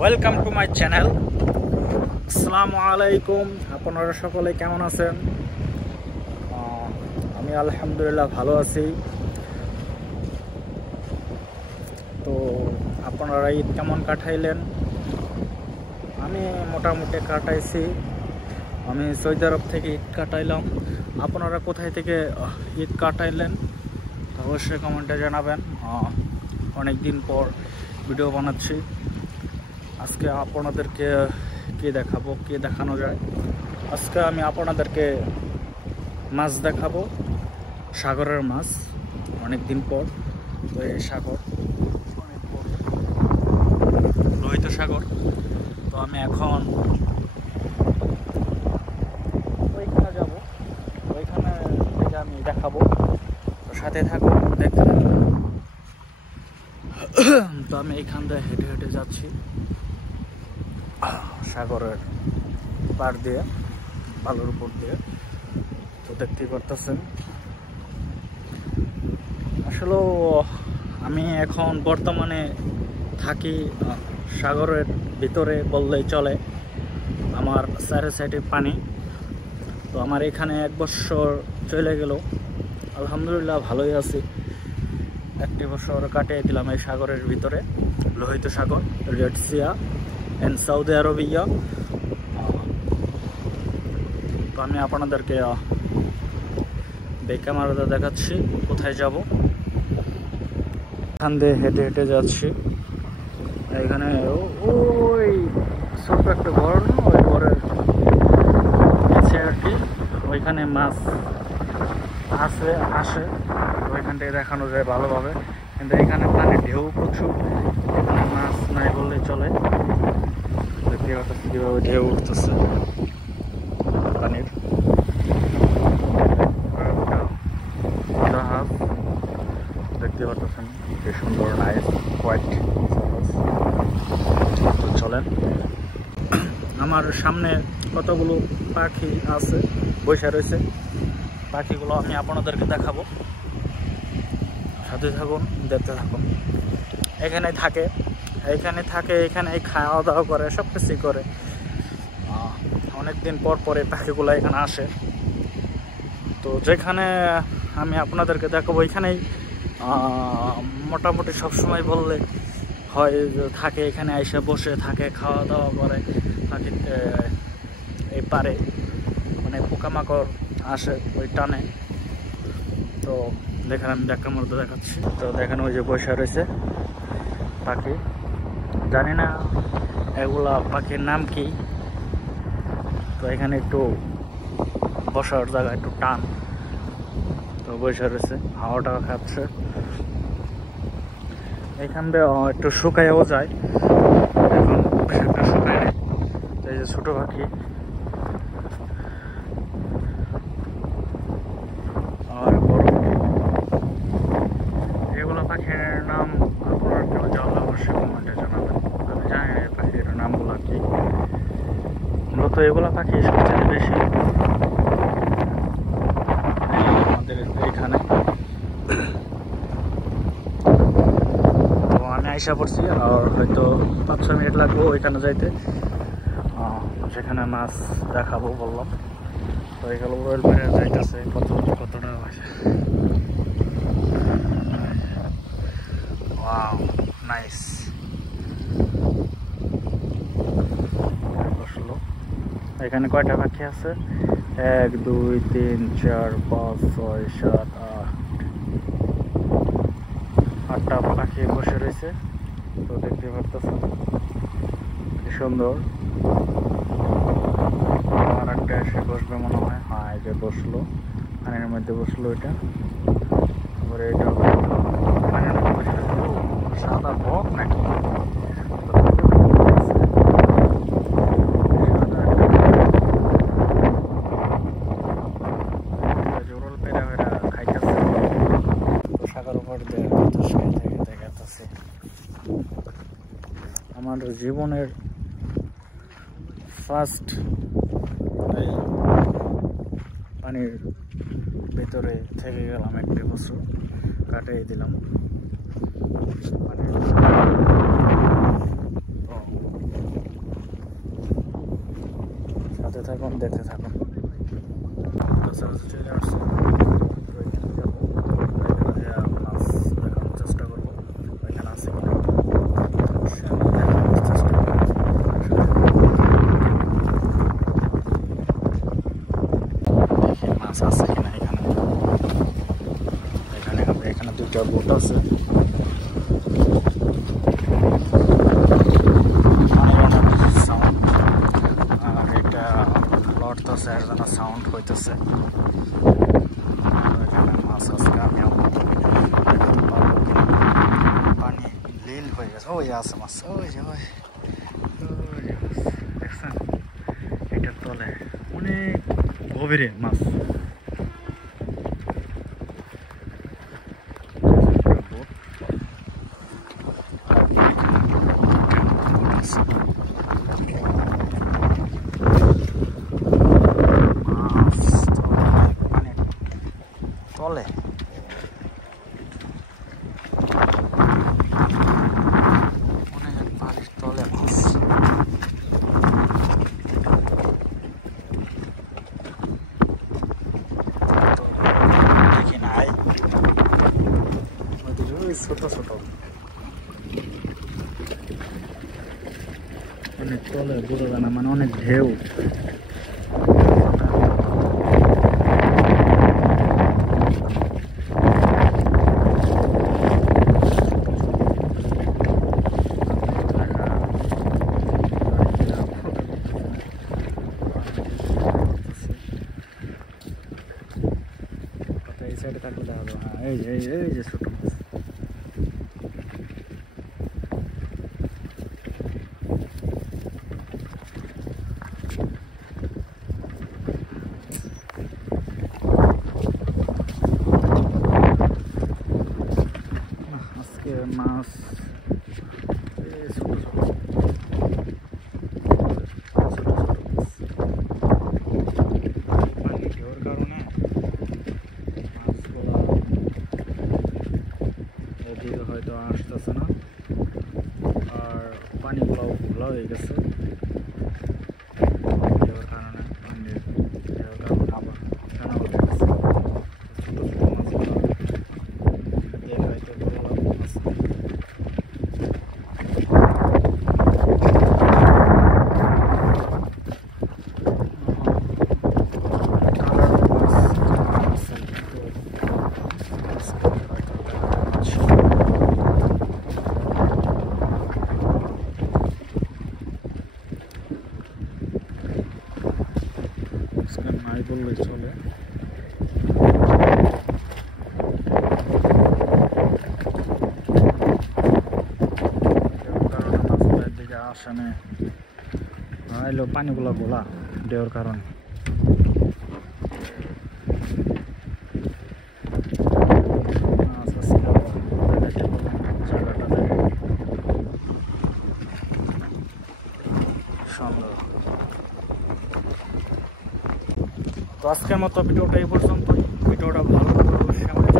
Welcome to my channel. আসসালামু আলাইকুম। আপনারা সকলে কেমন আছেন? আমি আলহামদুলিল্লাহ ভালো আছি। তো আপনারা ঈদ কেমন কাটাইলেন? আমি মোটামুটি কাটাইছি। আমি সৌদি আরব থেকে ঈদ কাটাইলাম। আপনারা কোথায় থেকে ঈদ কাটাইলেন অবশ্যই কমেন্টে জানাবেন। অনেক দিন পর ভিডিও বানাচ্ছি। আজকে আপনাদেরকে কি দেখাবো, কি দেখানো যায়। আজকে আমি আপনাদেরকে মাছ দেখাবো, সাগরের মাছ। অনেক দিন পর তো এই সাগর, অনেক বড় লোহিত সাগর। তো আমি এখন ওইখানে যাব, ওইখানে থেকে আমি দেখাবো। তো সাথে থাকো, দেখতে থাকো। তো আমি এইখান দিয়ে হেঁটে হেঁটে যাচ্ছি সাগরের পাড় দিয়ে, বালুর উপর দিয়ে। তো দেখতেই পারতেছেন। আসলে আমি এখন বর্তমানে থাকি সাগরের ভিতরে বললেই চলে। আমার চারি সাইডে পানি। তো আমার এখানে 1 বছর চলে গেল, আলহামদুলিল্লাহ ভালোই আছি। 1 বছর কাটিয়ে দিলাম এই সাগরের ভিতরে, লোহিত সাগর, red sea and Saudi Arabia. তো আমি আপনাদেরকে ক্যামেরাতে দেখাচ্ছি কোথায় যাব। এখান দিয়ে হেঁটে হেঁটে যাচ্ছি। এখানে ওই ছোট্ট একটা ঘর, ওই ঘরের আছে আর কি। ওইখানে মাছ আসে, ওইখান থেকে দেখানো যায় ভালোভাবে। কিন্তু এখানে পানির ঢেউ প্রচুর, এখানে মাছ নাই বললেই চলে। দেখতে পাচ্ছি কীভাবে ঢেউ উঠতেছে পানির। জাহাজ দেখতে পাচ্ছেন, কি সুন্দর নাইস হোয়াইট জাহাজ। তো চলেন, আমার সামনে কতগুলো পাখি আছে, বসে রয়েছে। পাখিগুলো আমি আপনাদেরকে দেখাবো, সাথে থাকুন, দেখতে থাকুন। এখানে থাকে, এখানে খাওয়া দাওয়া করে, সব কিছুই করে। অনেকদিন পর পরে পাখিগুলো এখানে আসে। তো যেখানে আমি আপনাদেরকে দেখাবো এখানেই মোটামুটি সবসময় বললে হয় থাকে। এখানে এসে বসে থাকে, খাওয়া দাওয়া করে থাকে। এই পারে মানে পোকামাকড় আসে ওই টানে। তো দেখেন, আমি দেখার মধ্যে দেখাচ্ছি। তো দেখেন ওই যে বসে রয়েছে পাখি। জানি না এগুলা পাখির নাম কি। তো এখানে একটু বসার জায়গা, একটু টান। তো বসে রয়েছে, হাওয়াটা খাচ্ছে। এখান দিয়ে একটু শুকাইও যায়, এখন একটা শুকায় নেই। এই যে ছোট পাখি, আর বড় পাখি। এগুলো পাখির নাম আপনারা কেউ জানলে অবশ্যই কমেন্টে জানাবেন। আমি জানি না এই পাখির নামগুলো কি। মূলত এগুলো পাখি সবচেয়ে বেশি আমাদের এইখানে। তো আমি আইসা পড়ছি, আর হয়তো 5-6 মিনিট লাগবো ওইখানে যাইতে, যেখানে মাছ দেখাবো বললাম। তো এগুলো রয়েল পেরে যাইতেছে কতটা ওয়াও নাইস। বসলো। এখানে কয়টা পাখি আছে? 1 2 3 4 5 6 7 8টা পাখি বসে রয়েছে। তো দেখতে পারতেছেন কি সুন্দর। আর একটা এসে বসবে মনে হয়। হ্যাঁ, এই যে বসলো, পানির মধ্যে বসলো এটা। তারপরে এটা পানির মধ্যে বসে সাদা বক নাকি। আমার জীবনের ফার্স্ট পানির ভিতরে থেকে গেলাম, 1 বছর কাটিয়ে দিলাম। থাকুন, দেখতে থাকুন। কাছাকাছি চলে আসছে, মাছ দেখানোর চেষ্টা করবো ওইখানে আছে কিনা। অবশ্যই আমি দেখানোর চেষ্টা করবো। দেখি মাছ আছে কিনা এখানে। এখানে দুইটা বোট আছে। সাউন্ড হইতেছে, মাছ আজকে আমি পানি লীল হয়ে গেছে। ওই আছে মাছ, ওই যে ওই দেখছেন, এটার তলে অনেক গভীরে মাছ। তলে অনেক পানির তলে মাছ। দেখি নাই ছোট ছোট অনেক তলে, বুঝো না, মানে অনেক ঢেউ। এই সাইডে থাকলে দেখা যাবে। হ্যাঁ, এই যে ছোট মাছ। আজকে মাছ ছোট ছোট পানি ঢেউর কারণে মাছগুলো এদিকে হয়তো আসতেছে না, আর পানিগুলো ঘোলা হয়ে গেছে ঢেউর কারণে। পানির ঢেউর কারণে আবার টানা হয়ে গেছে। ছোট ছোট মাছগুলো দেখাইতে ভালো লাগছে। নাই বললেই চলে। কারণে মাছগুলোর দিকে আসে না, এলো পানিগুলো গোলা ঢেউর কারণে। সুন্দর। তো আজকের মতো ভিডিওটা এই পর্যন্ত। ভিডিওটা ভালো লাগলে অবশ্যই আমাকে